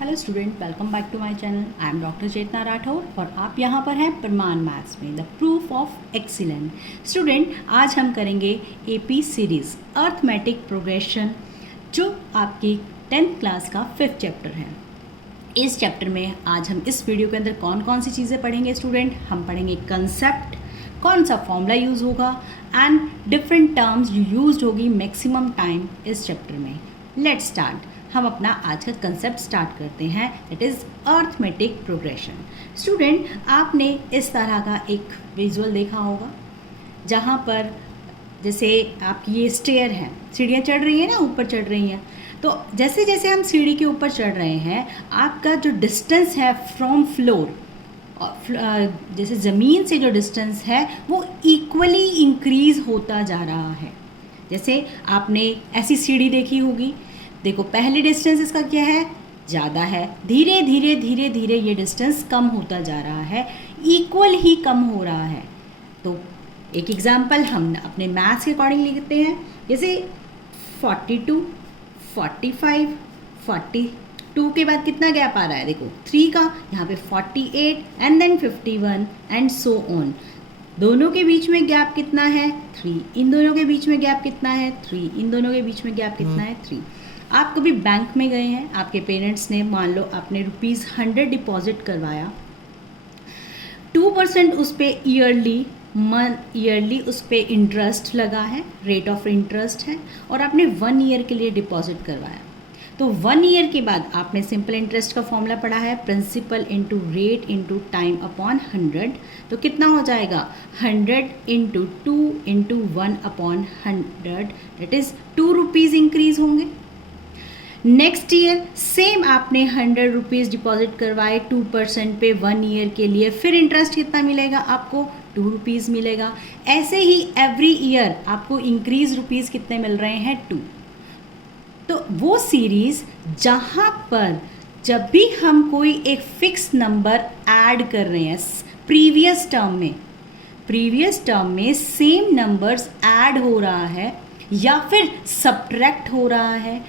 Hello student, welcome back to my channel. I am doctor Chetna Rathore और आप यहाँ पर हैं प्रमाण मैथ्स में the proof of excellent. Student, आज हम करेंगे एपी सीरीज़ अर्थमेटिक प्रोग्रेशन, जो आपकी 10th क्लास का 5th चैप्टर है। इस चैप्टर में आज हम इस वीडियो के अंदर कौन कौन सी चीज़ें पढ़ेंगे स्टूडेंट। हम पढ़ेंगे कंसेप्ट, कौन सा फॉर्मूला यूज़ होगा एंड डिफरेंट टर्म्स यूज होगी मैक्सिमम टाइम इस चैप्टर में। Let's start. हम अपना आज का कंसेप्ट स्टार्ट करते हैं, that is arithmetic progression. Student, आपने इस तरह का एक विजुअल देखा होगा जहाँ पर जैसे आपकी ये स्टेयर है, सीढ़ियाँ चढ़ रही हैं ना, ऊपर चढ़ रही हैं। तो जैसे जैसे हम सीढ़ी के ऊपर चढ़ रहे हैं, आपका जो डिस्टेंस है फ्रॉम फ्लोर, जैसे ज़मीन से जो डिस्टेंस है वो इक्वली इंक्रीज़ होता जा रहा है। जैसे आपने ऐसी सीढ़ी देखी होगी, देखो पहले डिस्टेंस इसका क्या है, ज़्यादा है, धीरे धीरे धीरे धीरे ये डिस्टेंस कम होता जा रहा है, इक्वल ही कम हो रहा है। तो एक एग्जांपल हम अपने मैथ्स के अकॉर्डिंग लिखते हैं, जैसे 42, 45, 42 के बाद कितना गैप आ रहा है, देखो 3 का, यहाँ पे 48 and then 51 and so on. दोनों के बीच में गैप कितना है, 3। इन दोनों के बीच में गैप कितना है, 3। इन दोनों के बीच में गैप कितना है, 3। आप कभी बैंक में गए हैं, आपके पेरेंट्स ने, मान लो आपने ₹100 डिपॉजिट करवाया, 2% उस पर ईयरली उस पर इंटरेस्ट लगा है, रेट ऑफ इंटरेस्ट है, और आपने 1 ईयर के लिए डिपॉजिट करवाया। तो 1 ईयर के बाद आपने सिंपल इंटरेस्ट का फॉर्मूला पढ़ा है, principal into rate into time upon 100। तो कितना हो जाएगा, 100 into 2 into 1 upon 100, that is ₹2 increase होंगे। नेक्स्ट ईयर सेम आपने 100 रुपीज़ डिपॉजिट करवाए 2% पे 1 ईयर के लिए, फिर इंटरेस्ट कितना मिलेगा आपको, ₹2 मिलेगा। ऐसे ही एवरी ईयर आपको इंक्रीज रुपीज़ कितने मिल रहे हैं, 2। तो वो सीरीज़ जहाँ पर जब भी हम कोई एक फिक्स नंबर ऐड कर रहे हैं प्रीवियस टर्म में सेम नंबर्स ऐड हो रहा है या फिर सब्ट्रैक्ट हो रहा है,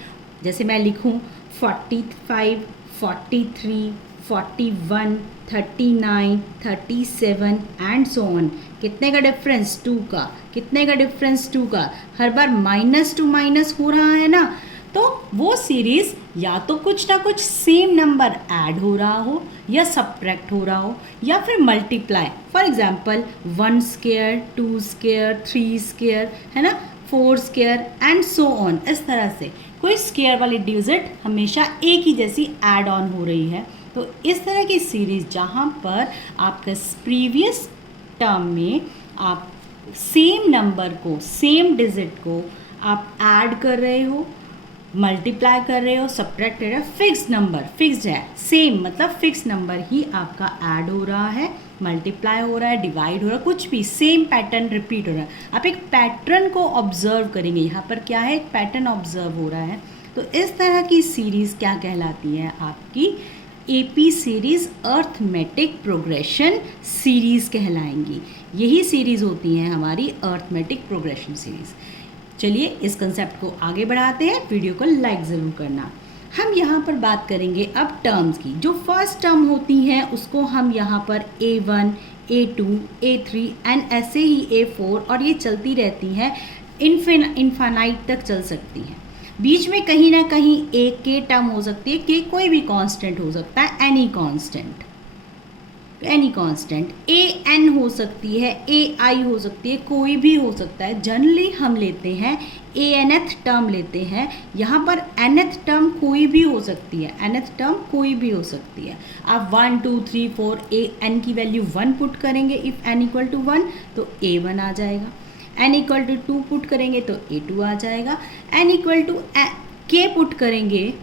जैसे मैं लिखूं 45, 43, 41, 39, 37 एंड सो ऑन। कितने का डिफरेंस, 2 का। कितने का डिफरेंस, 2 का। हर बार माइनस टू माइनस हो रहा है ना, तो वो सीरीज़ या तो कुछ ना कुछ सेम नंबर ऐड हो रहा हो या सब्ट्रैक्ट हो रहा हो या फिर multiply. For example 1 square, 2 square, 3 square, है ना, 4 स्क्वायर एंड सो ऑन। इस तरह से कोई स्क्वायर वाली डिजिट हमेशा एक ही जैसी ऐड ऑन हो रही है। तो इस तरह की सीरीज़ जहाँ पर आपका प्रीवियस टर्म में आप सेम नंबर को, सेम डिजिट को आप ऐड कर रहे हो, मल्टीप्लाई कर रहे हो, सब्ट्रैक्ट कर रहे हो, फिक्स नंबर, फिक्स्ड है, सेम मतलब फिक्स नंबर ही आपका ऐड हो रहा है, मल्टीप्लाई हो रहा है, डिवाइड हो रहा है, कुछ भी सेम पैटर्न रिपीट हो रहा है। आप एक पैटर्न को ऑब्जर्व करेंगे, यहाँ पर क्या है, एक पैटर्न ऑब्जर्व हो रहा है। तो इस तरह की सीरीज़ क्या कहलाती है, आपकी AP series arithmetic progression series कहलाएंगी। यही सीरीज़ होती हैं हमारी अर्थमेटिक प्रोग्रेशन सीरीज़। चलिए इस कंसेप्ट को आगे बढ़ाते हैं, वीडियो को लाइक ज़रूर करना। हम यहाँ पर बात करेंगे अब टर्म्स की। जो फर्स्ट टर्म होती हैं उसको हम यहाँ पर A1, A2, A3 एंड ऐसे ही A4, और ये चलती रहती हैं, इनफाइनाइट तक चल सकती हैं। बीच में कहीं ना कहीं एक के टर्म हो सकती है, के कोई भी कांस्टेंट हो सकता है, एनी कांस्टेंट, an हो सकती है, ai हो सकती है, कोई भी हो सकता है। जनरली हम लेते हैं anth टर्म लेते हैं, यहाँ पर nth टर्म कोई भी हो सकती है, nth टर्म कोई भी हो सकती है। आप 1, 2, 3, 4 n की वैल्यू 1 पुट करेंगे, इफ़ n इक्वल टू 1 तो a1 आ जाएगा, n इक्वल टू 2 पुट करेंगे तो a2 आ जाएगा, n equal to k put करेंगे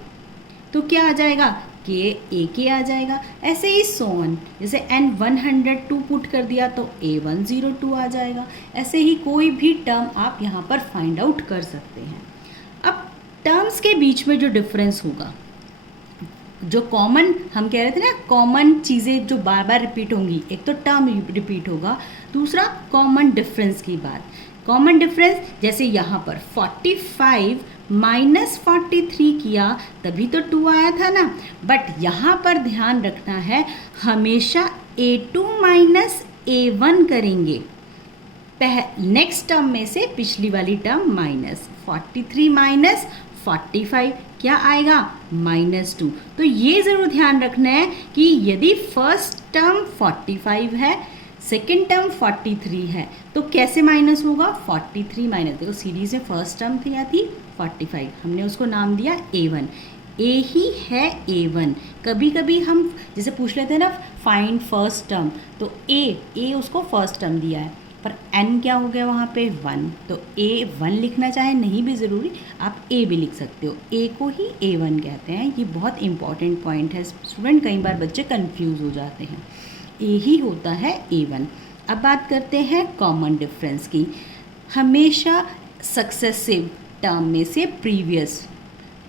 तो क्या आ जाएगा, ए के आ जाएगा। ऐसे ही सोन, जैसे n 102 पुट कर दिया तो A102 आ जाएगा। ऐसे ही कोई भी टर्म आप यहाँ पर फाइंड आउट कर सकते हैं। अब टर्म्स के बीच में जो डिफरेंस होगा, जो कॉमन हम कह रहे थे ना, कॉमन चीज़ें जो बार बार रिपीट होंगी, एक तो टर्म रिपीट होगा, दूसरा कॉमन डिफरेंस की बात। कॉमन डिफरेंस जैसे यहाँ पर 45 -43 किया तभी तो 2 आया था ना। बट यहाँ पर ध्यान रखना है, हमेशा A2 माइनस A1 करेंगे। नेक्स्ट टर्म में से पिछली वाली टर्म -43 माइनस 45 क्या आएगा, -2। तो ये ज़रूर ध्यान रखना है कि यदि फर्स्ट टर्म 45 है, सेकेंड टर्म 43 है, तो कैसे माइनस होगा, 43 माइनस, देखो सीरीज में फर्स्ट टर्म क्या थी 45, हमने उसको नाम दिया A1, ए ही है A1। कभी कभी हम जैसे पूछ लेते हैं ना फाइंड फर्स्ट टर्म, तो ए उसको फर्स्ट टर्म दिया है, पर n क्या हो गया वहाँ पे 1, तो A1 लिखना चाहे नहीं भी ज़रूरी, आप A भी लिख सकते हो, A को ही A1 कहते हैं। ये बहुत इंपॉर्टेंट पॉइंट है स्टूडेंट, कई बार बच्चे कंफ्यूज हो जाते हैं, A ही होता है A1। अब बात करते हैं कॉमन डिफरेंस की। हमेशा सक्सेसिव टर्म में से प्रीवियस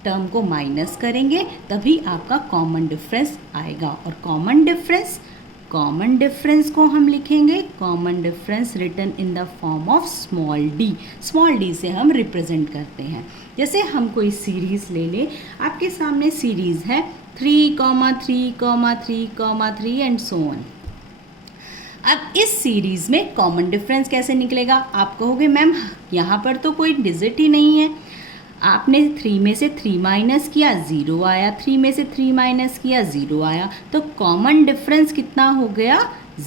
टर्म को माइनस करेंगे तभी आपका कॉमन डिफरेंस आएगा। और कॉमन डिफरेंस को हम लिखेंगे, common difference written in the form of small d से हम रिप्रेजेंट करते हैं। जैसे हम कोई सीरीज़ ले लें, आपके सामने सीरीज़ है 3,3,3,3 एंड सो ऑन। अब इस सीरीज़ में कॉमन डिफरेंस कैसे निकलेगा, आप कहोगे मैम यहाँ पर तो कोई डिजिट ही नहीं है, आपने 3 में से 3 माइनस किया 0 आया, 3 में से 3 माइनस किया 0 आया, तो कॉमन डिफरेंस कितना हो गया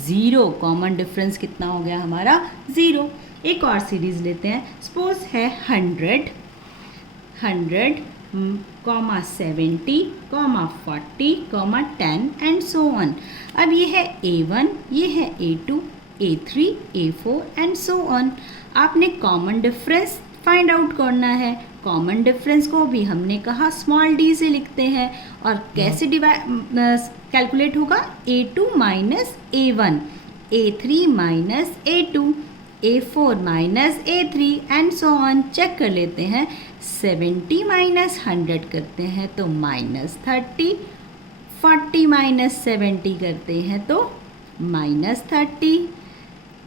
0। कॉमन डिफरेंस कितना हो गया हमारा 0। एक और सीरीज़ लेते हैं, सपोज है 100, 70, 40, 10 एंड सो ऑन। अब ये है A1, ये है A2, A3, A4 and so on. आपने कॉमन डिफरेंस फाइंड आउट करना है। कॉमन डिफरेंस को भी हमने कहा स्मॉल डी से लिखते हैं, और कैसे कैलकुलेट होगा, A2 minus A1, A3 minus A2, A4 minus A3 and so on. Check कर लेते हैं, 70 माइनस 100 करते हैं तो -30, 40 माइनस 70 करते हैं तो -30,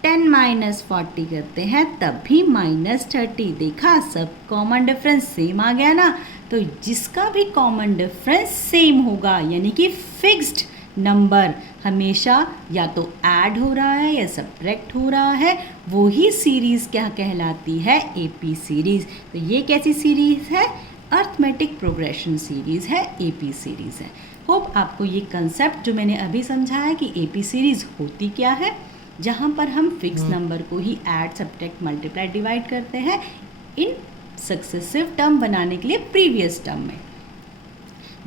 10 माइनस 40 करते हैं तब भी -30। देखा, सब कॉमन डिफरेंस सेम आ गया ना। तो जिसका भी कॉमन डिफरेंस सेम होगा, यानी कि फिक्स्ड नंबर हमेशा या तो ऐड हो रहा है या सब्ट्रैक्ट हो रहा है, वो ही सीरीज़ क्या कहलाती है, AP सीरीज़। तो ये कैसी सीरीज़ है, अर्थमेटिक प्रोग्रेशन सीरीज़ है, AP सीरीज़ है। होप आपको ये कंसेप्ट जो मैंने अभी समझाया कि AP सीरीज़ होती क्या है, जहाँ पर हम फिक्स नंबर को ही ऐड सब्ट्रैक्ट मल्टीप्लाई डिवाइड करते हैं इन सक्सेसिव टर्म बनाने के लिए प्रीवियस टर्म में।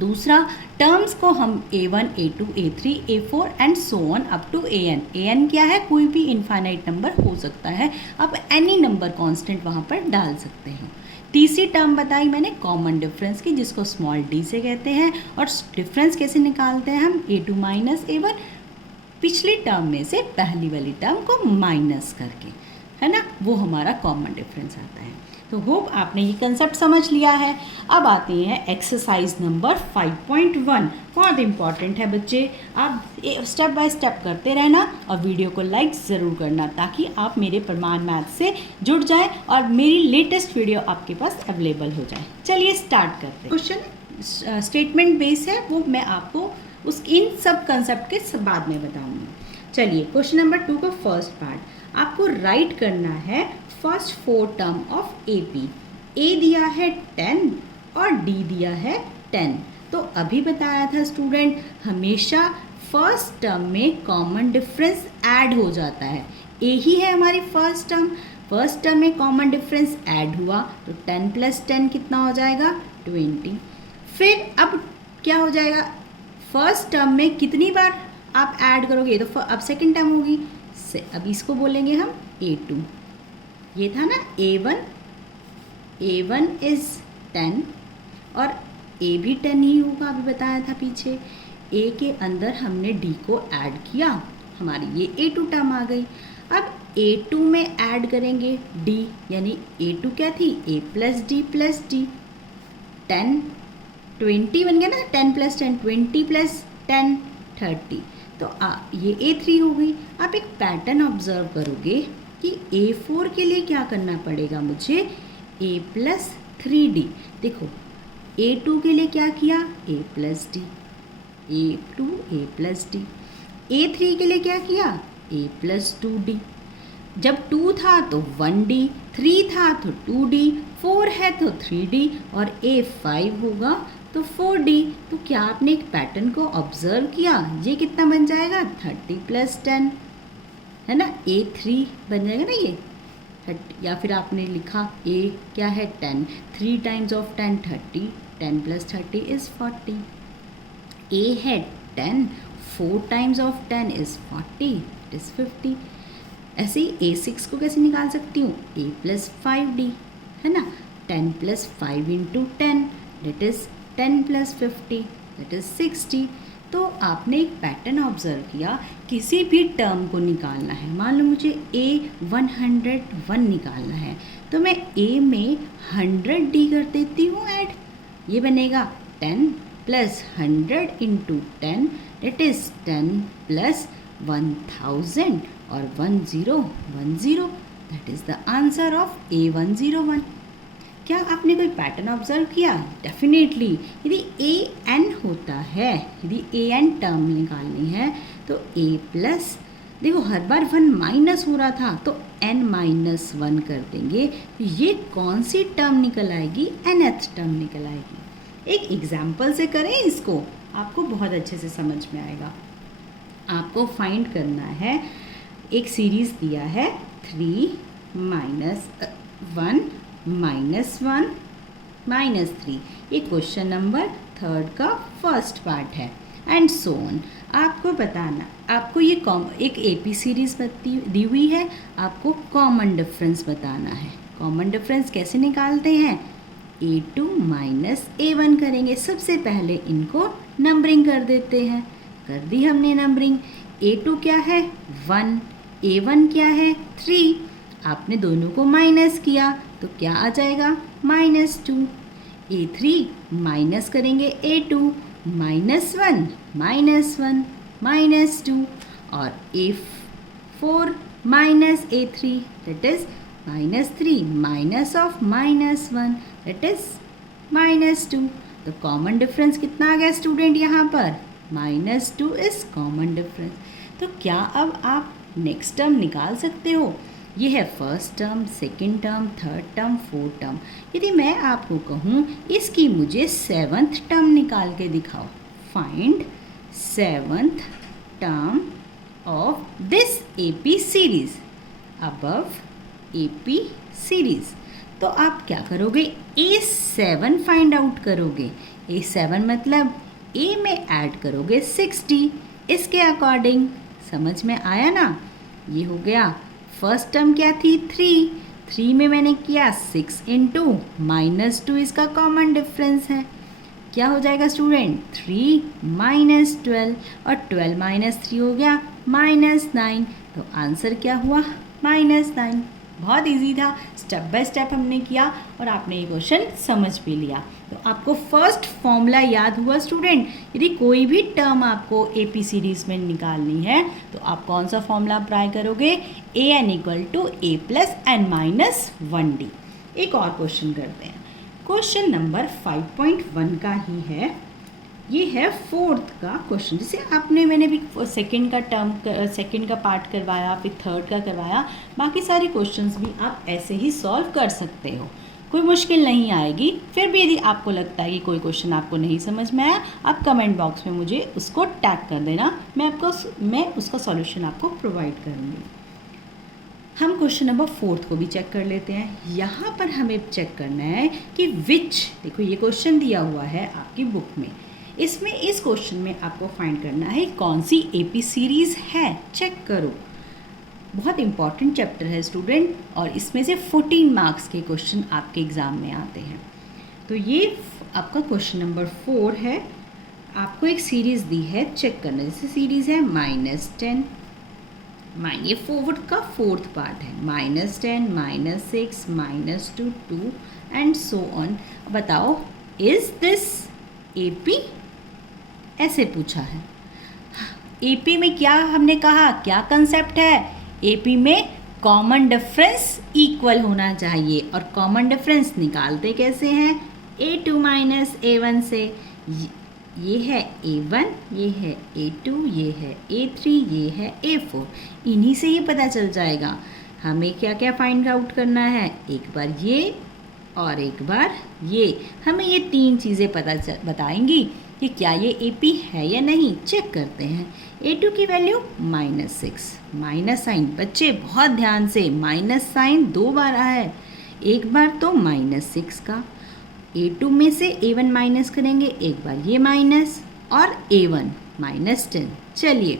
दूसरा, टर्म्स को हम A1, A2, A3, A4 and so on up to AN। AN क्या है, कोई भी इनफाइनाइट नंबर हो सकता है, आप एनी नंबर कांस्टेंट वहाँ पर डाल सकते हैं। तीसरी टर्म बताई मैंने कॉमन डिफरेंस की, जिसको स्मॉल d से कहते हैं। और डिफरेंस कैसे निकालते हैं हम, A2 माइनस A1, पिछली टर्म में से पहली वाली टर्म को माइनस करके, है ना, वो हमारा कॉमन डिफरेंस आता है। तो होप आपने ये कंसेप्ट समझ लिया है। अब आते हैं एक्सरसाइज नंबर 5.1। बहुत इंपॉर्टेंट है बच्चे, आप स्टेप बाय स्टेप करते रहना और वीडियो को लाइक ज़रूर करना, ताकि आप मेरे प्रमाण मैथ से जुड़ जाएं और मेरी लेटेस्ट वीडियो आपके पास अवेलेबल हो जाए। चलिए स्टार्ट करते हैं। क्वेश्चन स्टेटमेंट बेस है, वो मैं आपको इन सब कंसेप्ट के बाद में बताऊंगी। चलिए क्वेश्चन नंबर 2 का फर्स्ट पार्ट, आपको राइट करना है first 4 term of AP। A दिया है 10 और D दिया है 10। तो अभी बताया था स्टूडेंट, हमेशा फर्स्ट टर्म में कॉमन डिफरेंस ऐड हो जाता है। A ही है हमारी फर्स्ट टर्म में कॉमन डिफरेंस ऐड हुआ तो 10 प्लस 10 कितना हो जाएगा 20। फिर अब क्या हो जाएगा, फर्स्ट टर्म में कितनी बार आप ऐड करोगे, तो अब सेकेंड टर्म होगी, अब इसको बोलेंगे हम A2। ये था ना A1 इज़ 10 और A भी 10 ही होगा, अभी बताया था पीछे। A के अंदर हमने D को ऐड किया, हमारी ये A2 टर्म आ गई। अब A2 में ऐड करेंगे D, यानी A2 क्या थी, A plus D plus D, 10 20 बन गया ना, 10 प्लस 10 20 प्लस 10 30। तो ये A3 हो गई। आप एक पैटर्न ऑब्जर्व करोगे कि A4 के लिए क्या करना पड़ेगा मुझे, A प्लस 3D। देखो A2 के लिए क्या किया, A plus D, A2 A plus D. A3 के लिए क्या किया, A प्लस 2D। जब 2 था तो 1D, 3 था तो 2D, 4 है तो 3D और A5 होगा तो 4D। तो क्या आपने एक पैटर्न को ऑब्जर्व किया, ये कितना बन जाएगा 30 प्लस 10, है ना, A3 बन जाएगा ना ये 30। या फिर आपने लिखा A क्या है 10, 3 times of 10 30, 10 plus 30 is 40। A है 10, 4 times of 10 is 40, it is 50। ऐसे ही A6 को कैसे निकाल सकती हूँ, A प्लस 5D, है ना, 10 plus 5 into 10 that is 10 plus 50 that is 60। तो आपने एक पैटर्न ऑब्जर्व किया, किसी भी टर्म को निकालना है, मान लो मुझे A101 निकालना है तो मैं A में 100D कर देती हूँ ऐड, ये बनेगा 10 plus 100 into 10 that is 10 plus 1000 और 1010 that is the answer of A101। क्या आपने कोई पैटर्न ऑब्जर्व किया, डेफिनेटली यदि AN होता है, यदि AN टर्म निकालनी है तो A प्लस, देखो हर बार 1 माइनस हो रहा था तो N माइनस 1 कर देंगे, ये कौन सी टर्म निकल आएगी, nth टर्म निकल आएगी। एक एग्जाम्पल से करें इसको, आपको बहुत अच्छे से समझ में आएगा। आपको फाइंड करना है, एक सीरीज़ दिया है 3 माइनस 1 माइनस 1 माइनस 3, ये क्वेश्चन नंबर 3 का फर्स्ट पार्ट है एंड सो ऑन। आपको बताना, आपको ये एक AP सीरीज़ दी हुई है, आपको कॉमन डिफरेंस बताना है। कॉमन डिफरेंस कैसे निकालते हैं, A2 माइनस A1 करेंगे। सबसे पहले इनको नंबरिंग कर देते हैं, कर दी हमने नंबरिंग। A2 क्या है 1, A1 क्या है 3, आपने दोनों को माइनस किया तो क्या आ जाएगा -2। A3 माइनस करेंगे A2, -1 -2 और A4 minus A3 that is -3 minus of -1 that is -2। तो कॉमन डिफरेंस कितना आ गया स्टूडेंट यहाँ पर, -2 इज़ कॉमन डिफरेंस। तो क्या अब आप नेक्स्ट टर्म निकाल सकते हो, ये है first term, second term, third term, fourth term. यदि मैं आपको कहूँ इसकी मुझे 7th टर्म निकाल के दिखाओ, find 7th term of this AP series, above AP series, तो आप क्या करोगे, A7 फाइंड आउट करोगे। A7 मतलब A में ऐड करोगे 60, इसके अकॉर्डिंग, समझ में आया ना। ये हो गया, फर्स्ट टर्म क्या थी 3 में मैंने किया 6 इंटू -2, इसका कॉमन डिफरेंस है, क्या हो जाएगा स्टूडेंट 3 माइनस 12 और 12 माइनस 3 हो गया -9। तो आंसर क्या हुआ -9। बहुत इजी था, स्टेप बाय स्टेप हमने किया और आपने ये क्वेश्चन समझ भी लिया। तो आपको फर्स्ट फॉर्मूला याद हुआ स्टूडेंट, यदि कोई भी टर्म आपको AP सीरीज़ में निकालनी है तो आप कौन सा फॉर्मूला अप्लाई करोगे, AN = A + n-1D। एक और क्वेश्चन करते हैं, क्वेश्चन नंबर 5.1 का ही है, ये है फोर्थ का क्वेश्चन। जैसे मैंने भी सेकंड का पार्ट करवाया, फिर थर्ड का करवाया, बाकी सारे क्वेश्चंस भी आप ऐसे ही सॉल्व कर सकते हो, कोई मुश्किल नहीं आएगी। फिर भी यदि आपको लगता है कि कोई क्वेश्चन आपको नहीं समझ में आया, आप कमेंट बॉक्स में मुझे उसको टैग कर देना, मैं उसका सॉल्यूशन आपको प्रोवाइड करूँगी। हम क्वेश्चन नंबर 4 को भी चेक कर लेते हैं। यहाँ पर हमें चेक करना है कि देखो ये क्वेश्चन दिया हुआ है आपकी बुक में, इसमें इस क्वेश्चन में आपको फाइंड करना है कौन सी AP सीरीज़ है, चेक करो। बहुत इंपॉर्टेंट चैप्टर है स्टूडेंट, और इसमें से 14 मार्क्स के क्वेश्चन आपके एग्ज़ाम में आते हैं। तो ये आपका क्वेश्चन नंबर 4 है, आपको एक सीरीज़ दी है, चेक करना। जैसे सीरीज़ है -10, ये का फोर्थ पार्ट है, -10 -6 -2 2 एंड सो ऑन। बताओ इज़ दिस AP, ऐसे पूछा है। AP में क्या हमने कहा, क्या कंसेप्ट है, AP में कॉमन डिफरेंस इक्वल होना चाहिए। और कॉमन डिफरेंस निकालते कैसे हैं? a2 माइनस a1 से। ये है a1, ये है a2, ये है a3, ये है a4। इन्हीं से ही पता चल जाएगा हमें क्या क्या फाइंड आउट करना है। एक बार ये और एक बार ये, हमें ये तीन चीज़ें बताएंगी कि क्या ये AP है या नहीं। चेक करते हैं। a2 की वैल्यू -6, माइनस साइन, बच्चे बहुत ध्यान से, माइनस साइन 2 बार आया है, एक बार तो -6 का। a2 में से a1 माइनस करेंगे, एक बार ये माइनस और a1 -10। चलिए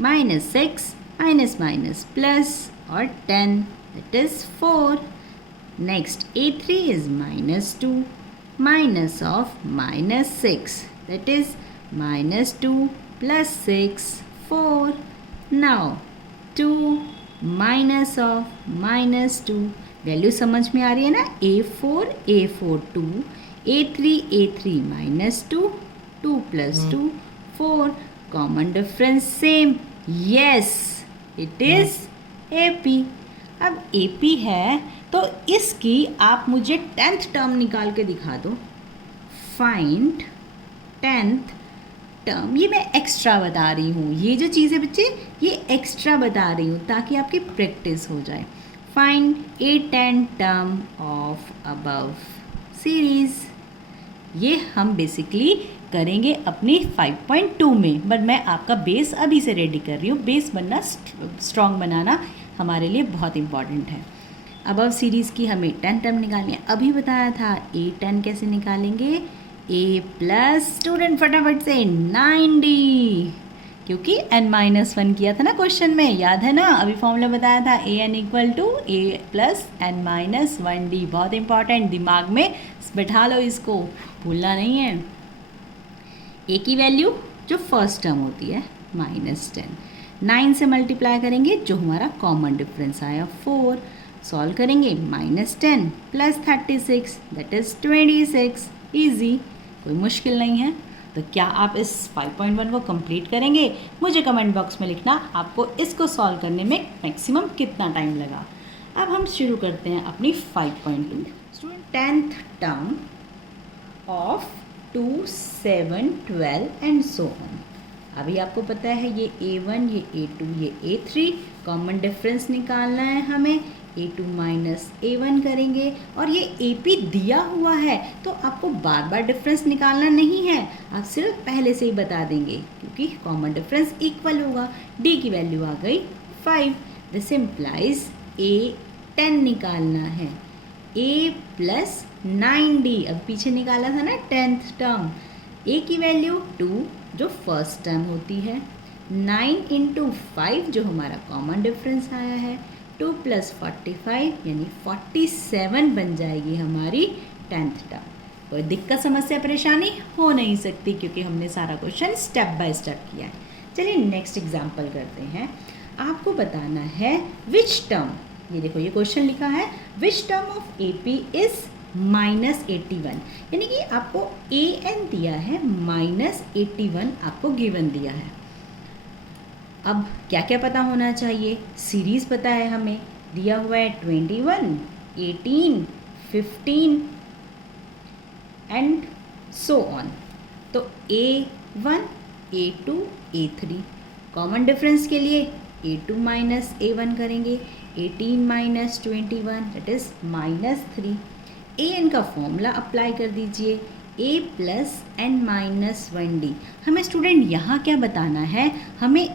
-6 माइनस माइनस प्लस और 10 that is 4। Next a3 is -2 minus of -6 that is -2 plus 6 4। now 2 minus of -2, value समझ में आ रही है ना। a4 2, a3 -2, 2 plus 2 4। Common difference same, yes it is AP। अब AP है तो इसकी आप मुझे 10th टर्म निकाल के दिखा दो। Find 10th term. ये मैं एक्स्ट्रा बता रही हूँ, ये जो चीज़ है बच्चे ये एक्स्ट्रा बता रही हूँ ताकि आपकी प्रैक्टिस हो जाए। Find a10 term of above series. ये हम बेसिकली करेंगे अपनी 5.2 में, बट मैं आपका बेस अभी से रेडी कर रही हूँ। बेस बनना, स्ट्रॉन्ग बनाना हमारे लिए बहुत इंपॉर्टेंट है। अबव सीरीज़ की हमें 10 टर्म निकालनी है। अभी बताया था a10 कैसे निकालेंगे। a प्लस, स्टूडेंट फटाफट से 9d, क्योंकि n-1 किया था ना क्वेश्चन में, याद है ना। अभी फॉर्मूला बताया था an equal to a plus n-1d। बहुत इंपॉर्टेंट, दिमाग में बैठा लो इसको, भूलना नहीं है। a की वैल्यू जो फर्स्ट टर्म होती है -10, 9 से मल्टीप्लाई करेंगे जो हमारा कॉमन डिफरेंस आया 4। सॉल्व करेंगे -10 प्लस 36 दैट इज 26। ईजी, कोई मुश्किल नहीं है। तो क्या आप इस 5.1 को कंप्लीट करेंगे? मुझे कमेंट बॉक्स में लिखना आपको इसको सॉल्व करने में मैक्सिमम कितना टाइम लगा। अब हम शुरू करते हैं अपनी 5.2। Student 10th term of 2, 7, 12 and so on. अभी आपको पता है ये a1, ये a2, ये a3, कॉमन डिफरेंस निकालना है हमें। a2 माइनस a1 करेंगे और ये AP दिया हुआ है तो आपको बार बार डिफरेंस निकालना नहीं है, आप सिर्फ पहले से ही बता देंगे क्योंकि कॉमन डिफरेंस इक्वल होगा। d की वैल्यू आ गई 5। दिस इम्प्लाइज a10 निकालना है। a प्लस 9d, अब पीछे निकाला था ना 10th टर्म। a की वैल्यू 2 जो फर्स्ट टर्म होती है, 9 इंटू 5 जो हमारा कॉमन डिफरेंस आया है, 2 प्लस 45 यानी 47 बन जाएगी हमारी 10th टर्म। कोई दिक्कत, समस्या, परेशानी हो नहीं सकती क्योंकि हमने सारा क्वेश्चन स्टेप बाय स्टेप किया है। चलिए नेक्स्ट एग्जाम्पल करते हैं। आपको बताना है विच टर्म, ये देखो ये क्वेश्चन लिखा है which term of AP is -81, यानी कि आपको an दिया है, -81 आपको गिवन दिया है। अब क्या क्या पता होना चाहिए? सीरीज़ पता है हमें, दिया हुआ है 21, 18, 15 एंड सो ऑन। तो a1, a2, a3, common difference के लिए a2 माइनस a1 करेंगे, 18 माइनस 21 दैट इज -3। an का फॉर्मूला अप्लाई कर दीजिए, a प्लस n-1d। हमें स्टूडेंट यहाँ क्या बताना है? हमें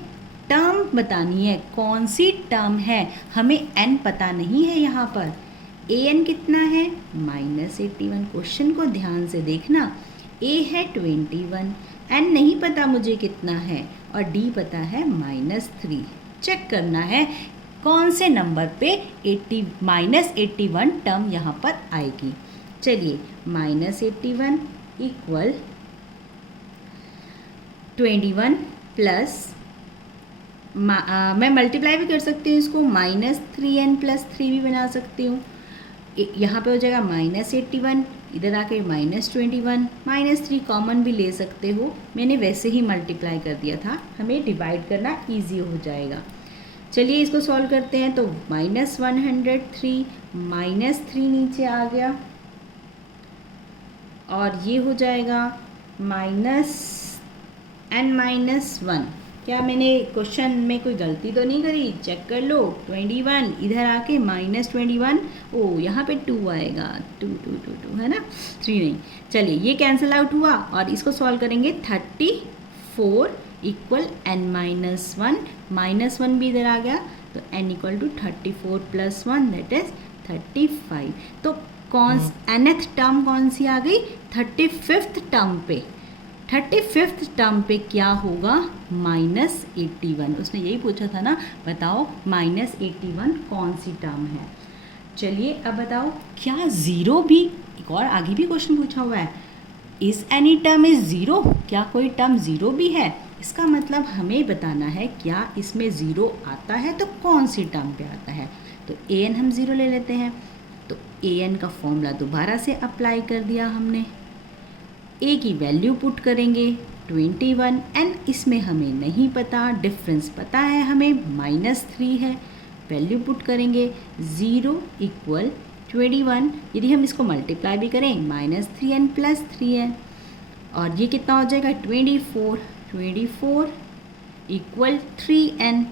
टर्म बतानी है, कौन सी टर्म है। हमें n पता नहीं है यहाँ पर। an कितना है? -81। क्वेश्चन को ध्यान से देखना, a है 21, n नहीं पता मुझे कितना है और d पता है -3। चेक करना है कौन से नंबर पे -81 टर्म यहाँ पर आएगी। चलिए -81 इक्वल 21 प्लस, मैं मल्टीप्लाई भी कर सकती हूँ इसको, -3n + 3 भी बना सकती हूँ। यहाँ पे हो जाएगा -81, इधर आके -21, -3 कॉमन भी ले सकते हो। मैंने वैसे ही मल्टीप्लाई कर दिया था, हमें डिवाइड करना इजी हो जाएगा। चलिए इसको सॉल्व करते हैं। तो -103 -3 नीचे आ गया और ये हो जाएगा -n-1। क्या मैंने क्वेश्चन में कोई गलती तो नहीं करी? चेक कर लो। 21 इधर आके -21, ओ यहाँ पे 2 आएगा, 2 2 2 2 है ना, 3 नहीं। चलिए ये कैंसिल आउट हुआ और इसको सॉल्व करेंगे। 34 इक्वल n-1, -1 भी इधर आ गया तो n equal to 34 + 1 that is 35। तो nth टर्म कौन सी आ गई? 35th टर्म पे। 35th टर्म पे क्या होगा? -81। उसने यही पूछा था ना, बताओ -81 कौन सी टर्म है। चलिए अब बताओ, क्या ज़ीरो भी, एक और आगे भी क्वेश्चन पूछा हुआ है, is any term is zero? क्या कोई टर्म ज़ीरो भी है? इसका मतलब हमें बताना है क्या इसमें ज़ीरो आता है तो कौन सी टर्म पे आता है। तो an हम ज़ीरो ले लेते हैं। तो an का फॉर्मूला दोबारा से अप्लाई कर दिया हमने। a की वैल्यू पुट करेंगे 21, एंड इसमें हमें नहीं पता, डिफरेंस पता है हमें -3 है। वैल्यू पुट करेंगे 0 इक्वल 21। यदि हम इसको मल्टीप्लाई भी करें -3n + 3n और ये कितना हो जाएगा? 24 इक्वल 3n।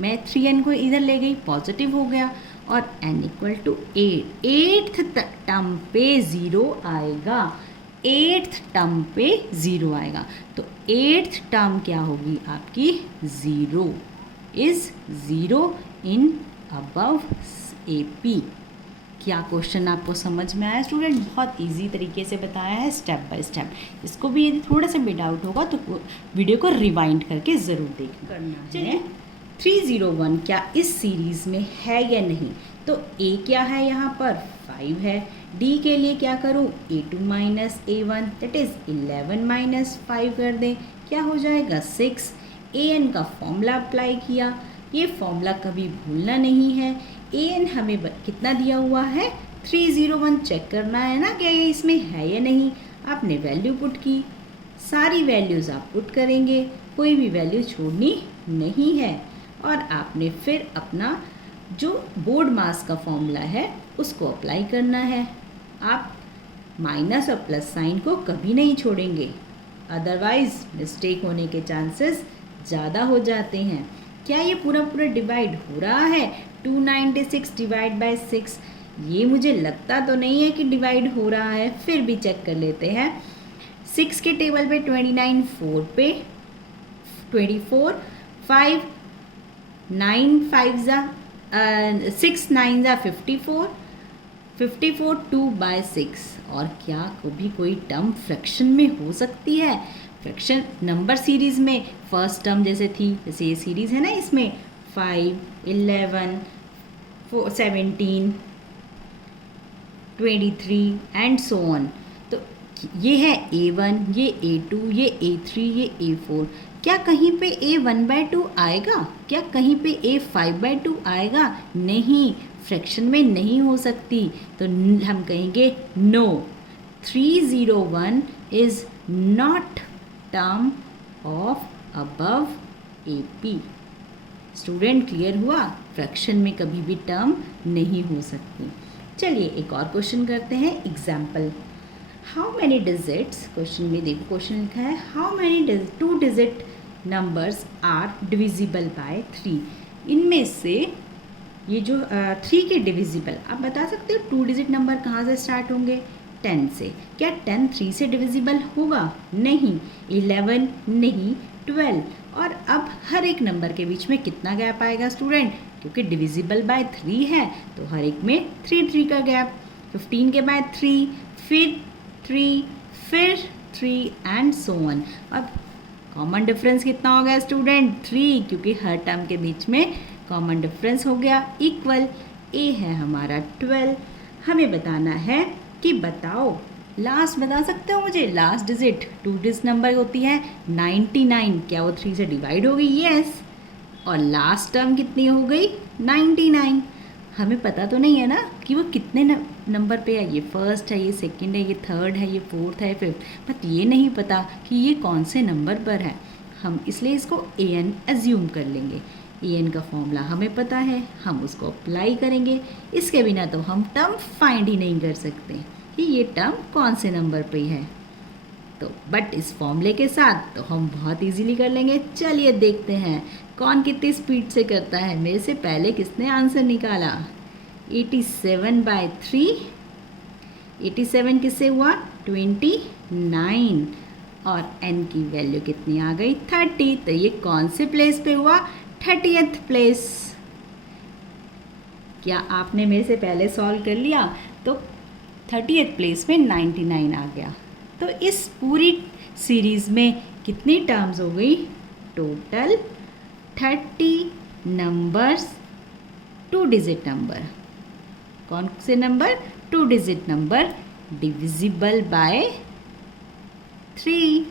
मैं 3n को इधर ले गई, पॉजिटिव हो गया और n equal to 8। 8th term पे 0 आएगा। 8th टर्म पे 0 आएगा। तो 8th टर्म क्या होगी आपकी? 0 इज 0 इन अबव AP। क्या क्वेश्चन आपको समझ में आया स्टूडेंट? बहुत इजी तरीके से बताया है, स्टेप बाय स्टेप। इसको भी यदि थोड़ा सा भी डाउट होगा तो वीडियो को रिवाइंड करके ज़रूर देखना। चलिए 301 क्या इस सीरीज़ में है या नहीं? तो A क्या है यहाँ पर? 5 है। D के लिए क्या करूँ? A2 - A1 दैट इज़ 11 - 5 कर दें, क्या हो जाएगा? 6। an का फॉर्मूला अप्लाई किया, ये फॉर्मूला कभी भूलना नहीं है। an हमें कितना दिया हुआ है? 301। चेक करना है ना क्या ये इसमें है या नहीं। आपने वैल्यू पुट की, सारी वैल्यूज़ आप पुट करेंगे, कोई भी वैल्यू छोड़नी नहीं है। और आपने फिर अपना जो बोर्ड मास का फॉर्मूला है उसको अप्लाई करना है। आप माइनस और प्लस साइन को कभी नहीं छोड़ेंगे, अदरवाइज मिस्टेक होने के चांसेस ज़्यादा हो जाते हैं। क्या ये पूरा पूरा डिवाइड हो रहा है? 296 डिवाइड बाय 6, ये मुझे लगता तो नहीं है कि डिवाइड हो रहा है, फिर भी चेक कर लेते हैं। 6 के टेबल पे 29, 4 पे 24, 5 9 5 जा 6 9 जा 54, 54 2/6। और क्या कभी कोई टर्म फ्रैक्शन में हो सकती है? फ्रैक्शन नंबर सीरीज़ में फर्स्ट टर्म जैसे थी, जैसे ये सीरीज़ है ना, इसमें 5 11 17 23 एंड सो ऑन। तो ये है A1, ये A2, ये A3, ये A4। क्या कहीं पे A 1/2 आएगा? क्या कहीं पे A 5/2 आएगा? नहीं, फ्रैक्शन में नहीं हो सकती। तो हम कहेंगे no, 301 is not term of above AP। Student clear हुआ? फ्रैक्शन में कभी भी टर्म नहीं हो सकती। चलिए एक और क्वेश्चन करते हैं। Example, how many digits, question में देखो क्वेश्चन लिखा है, how many 2 digit numbers are divisible by 3। इनमें से ये जो 3 के डिविजिबल, आप बता सकते हो 2 डिजिट नंबर कहाँ से स्टार्ट होंगे? 10 से। क्या 10 3 से डिविजिबल होगा? नहीं। 11 नहीं, 12। और अब हर एक नंबर के बीच में कितना गैप आएगा स्टूडेंट? क्योंकि डिविजिबल बाय 3 है तो हर एक में 3 का गैप। 15 के बाद 3, फिर 3, फिर 3 एंड सो ऑन। अब कॉमन डिफरेंस कितना हो गया स्टूडेंट? 3, क्योंकि हर टर्म के बीच में कॉमन डिफरेंस हो गया। इक्वल A है हमारा 12। हमें बताना है कि बताओ लास्ट, बता सकते हो मुझे लास्ट डिजिट? 2 डिजिट नंबर होती है 99, क्या वो 3 से डिवाइड हो गई? यस। और लास्ट टर्म कितनी हो गई? 99। हमें पता तो नहीं है ना कि वो कितने नंबर पे है, ये फर्स्ट है, ये सेकंड है, ये थर्ड है, ये फोर्थ है, फिफ्थ, बट ये नहीं पता कि ये कौन से नंबर पर है। हम इसलिए इसको an एज्यूम कर लेंगे। ए एन का फॉर्मूला हमें पता है, हम उसको अप्लाई करेंगे। इसके बिना तो हम टर्म फाइंड ही नहीं कर सकते कि ये टर्म कौन से नंबर पे है। तो बट इस फॉर्मूले के साथ तो हम बहुत इजीली कर लेंगे। चलिए देखते हैं कौन कितनी स्पीड से करता है। मेरे से पहले किसने आंसर निकाला? 87/3। 87 किससे हुआ? 29 और n की वैल्यू कितनी आ गई? 30। तो ये कौन से प्लेस पे हुआ? 30th place. क्या आपने मेरे से पहले सॉल्व कर लिया? तो 30th प्लेस में 99 आ गया। तो इस पूरी सीरीज़ में कितनी टर्म्स हो गई? Total 30 numbers, 2 digit number. कौन से number? 2 digit number divisible by 3।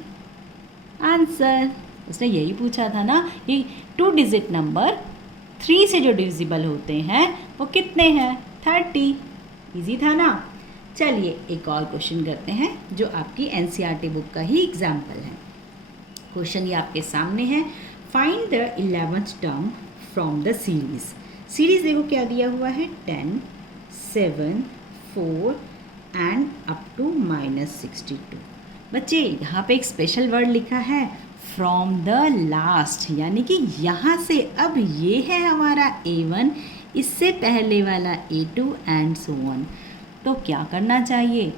Answer उसने यही पूछा था ना कि 2 डिजिट नंबर 3 से जो डिविजिबल होते हैं वो कितने हैं? 30। इजी था ना। चलिए एक और क्वेश्चन करते हैं जो आपकी एनसीईआरटी बुक का ही एग्जाम्पल है। क्वेश्चन ये आपके सामने है। Find the 11th term from the series. Series देखो क्या दिया हुआ है? 10, 7, 4 एंड अप टू -62। बच्चे यहाँ पे एक स्पेशल वर्ड लिखा है फ्रॉम द लास्ट, यानी कि यहाँ से। अब ये है हमारा A1, इससे पहले वाला A2 एंड सो ऑन। तो क्या करना चाहिए?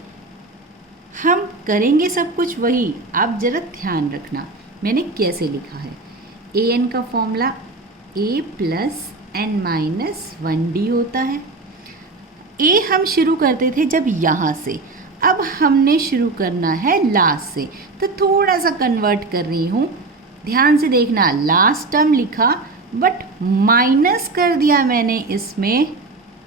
हम करेंगे सब कुछ वही, आप ज़रा ध्यान रखना मैंने कैसे लिखा है। an का फॉर्मूला a + n-1d होता है। a हम शुरू करते थे जब यहाँ से, अब हमने शुरू करना है लास्ट से, तो थोड़ा सा कन्वर्ट कर रही हूँ। ध्यान से देखना, लास्ट टर्म लिखा बट माइनस कर दिया मैंने इसमें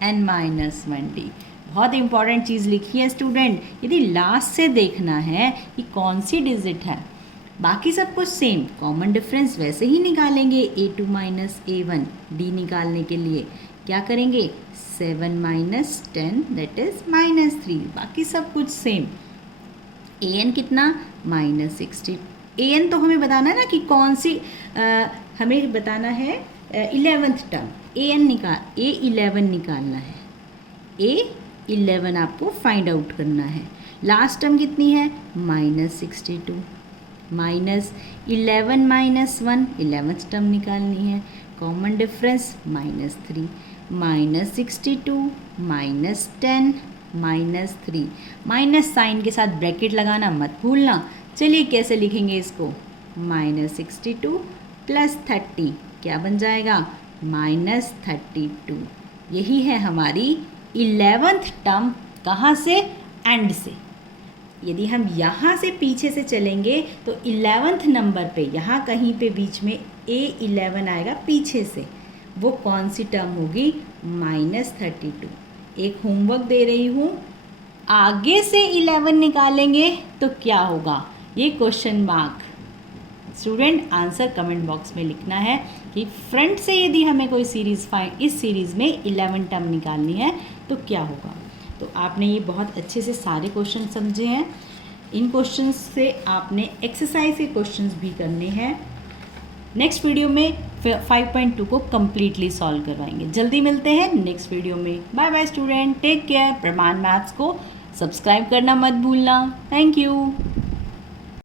n-1d। बहुत इंपॉर्टेंट चीज़ लिखी है स्टूडेंट। यदि लास्ट से देखना है कि कौन सी डिजिट है, बाकी सब कुछ सेम, कॉमन डिफरेंस वैसे ही निकालेंगे। A2 - A1 d निकालने के लिए क्या करेंगे? 7 - 10 दैट इज -3। बाकी सब कुछ सेम। an कितना? -60। an तो हमें बताना है ना कि कौन सी हमें बताना है 11th टर्म। A11 निकालना है। A11 आपको फाइंड आउट करना है। लास्ट टर्म कितनी है? -62। -11 - 1 11th टर्म निकालनी है। Common difference -3, -62 -10 -3। माइनस साइन के साथ ब्रैकेट लगाना मत भूलना। चलिए कैसे लिखेंगे इसको? -62 + 30 क्या बन जाएगा? -32। यही है हमारी 11th टर्म। कहाँ से? एंड से। यदि हम यहाँ से पीछे से चलेंगे तो 11th नंबर पे यहाँ कहीं पे बीच में A11 आएगा पीछे से। वो कौन सी टर्म होगी? -32। एक होमवर्क दे रही हूँ, आगे से 11 निकालेंगे तो क्या होगा? ये question mark. Student answer comment box में लिखना है कि फ्रंट से यदि हमें कोई सीरीज़ इस सीरीज़ में 11 टर्म निकालनी है तो क्या होगा। तो आपने ये बहुत अच्छे से सारे क्वेश्चन समझे हैं। इन क्वेश्चंस से आपने एक्सरसाइज के क्वेश्चंस भी करने हैं। नेक्स्ट वीडियो में 5.2 को कम्प्लीटली सॉल्व करवाएंगे। जल्दी मिलते हैं नेक्स्ट वीडियो में। Bye bye student, take care. Pramaan maths को सब्सक्राइब करना मत भूलना। Thank you.